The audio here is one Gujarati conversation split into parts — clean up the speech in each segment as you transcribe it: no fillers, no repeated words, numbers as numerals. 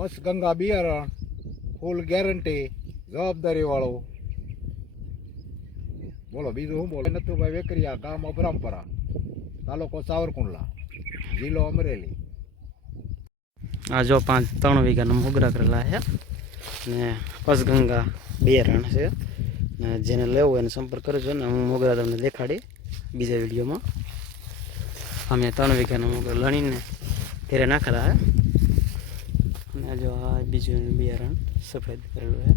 પંચગંગા બિયારણ ફૂલ ગેરંટી જવાબદારી વાળો. બોલો બીજું શું બોલો? નથુભાઈ વેકરિયા, ગામ અભરામપરા, તાલુકો સાવરકુંડલા, જિલ્લો અમરેલી. આ જો 3 વીઘાના મોગરા કરેલા છે ને પંચગંગા બિયારણ છે ને જેને લેવું એને સંપર્ક કરજો ને હું મોગરા તમને દેખાડી બીજા વિડીયોમાં. અમે 3 વીઘાના મોગરા લણીને ઘરે નાખેલા છે અને જો આ બીજું બિયારણ સફેદ કરેલું છે.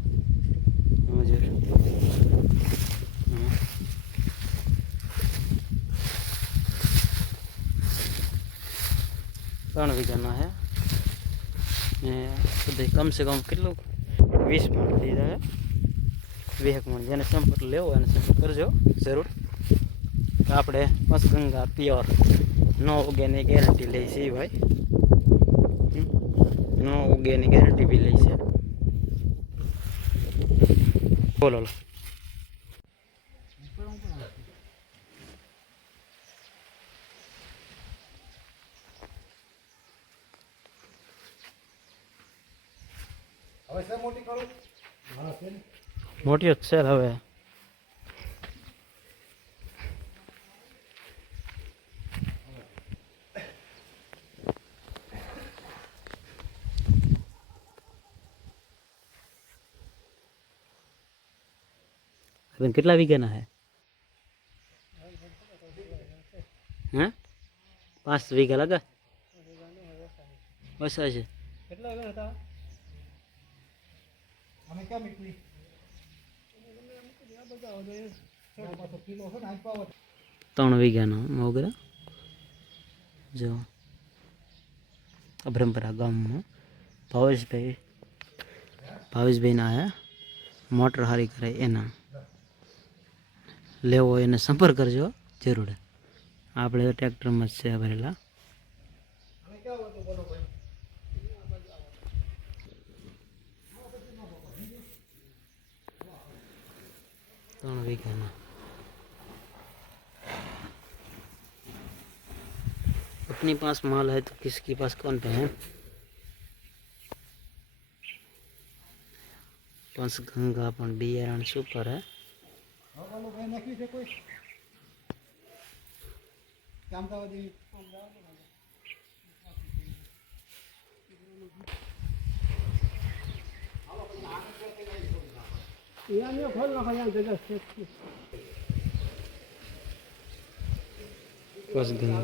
ત્રણ વીઘાના છે ને બધે કમસે કમ કેટલું 20 મણ થઈ જાય. 20 મણ જેને સંપર્ક લેવો એને સંપર્ક કરજો જરૂર. આપણે પંચગંગા પ્યોર નો ઉગેની ગેરંટી લઈ છે ભાઈ, નો ઉગેની ગેરંટી બી લઈ છે. બોલો મોટી જ છે હવે. કેટલા વીઘાના હે? હે 5 વીઘા લગા ઓછા છે. કેટલા હતા? અમે ક્યાં મીઠી 3 વીઘાનો મોગરા જો અભરમપરા ગામમાં ભાવેશભાઈના આયા મોટર હારી કરે એના લેવો એને સંપર્ક કરજો જરૂર. આપણે ટ્રેક્ટરમાં જ છે ભરેલા. 3 वीघा अपने पास माल है तो किसके पास कौन पे है। पंचगंगा पण बियारण सुपर है। पंचगंगा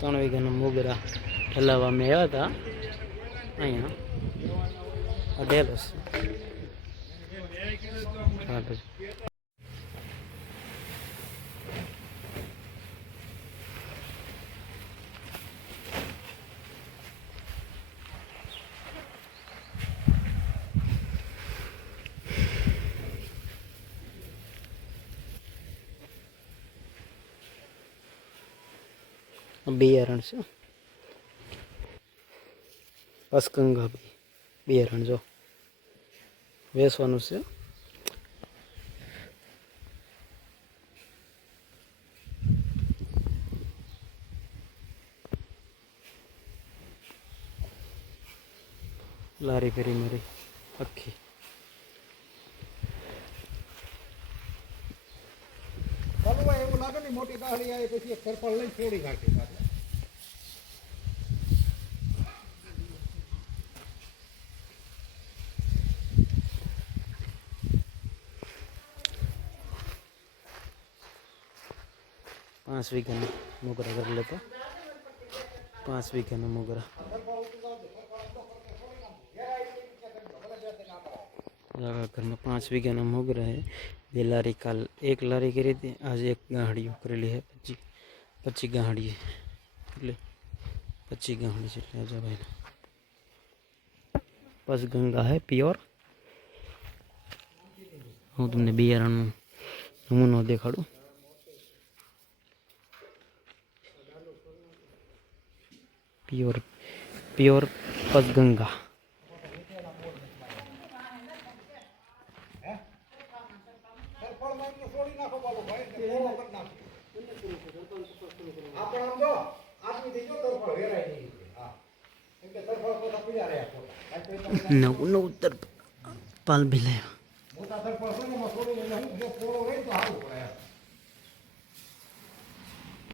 ત્રણ વીઘાના મોગરા ઠલાવવા મેં આવ્યા હતા અહીંયા અઢેલો છે. બિયારણ છે પંચગંગા બિયારણ જો વેચવાનું છે. લારી ફેરી મારી આખી એવું લાગે ને મોટી દાળી આવે પછી એક સરપળ લઈને છોડી નાખી. 5 વીઘાના મોગરા કરી લેતો. 5 વીઘાના મોગરા ઘરમાં 5 વીઘાના મોગરા है. ये लारी कल एक लारी करी थी, आज एक गाहड़ी करेली है 25 गाहड़ी એટલે 25 ગાહડી છે. એટલે આજા ભાઈ પંચગંગા है प्योर. હું તમને બિયારણનો નમૂનો દેખાડું. प्योर प्योर पचगंगा નવું નવું પાલ બી લાવ્યા. મોટા સરપંચ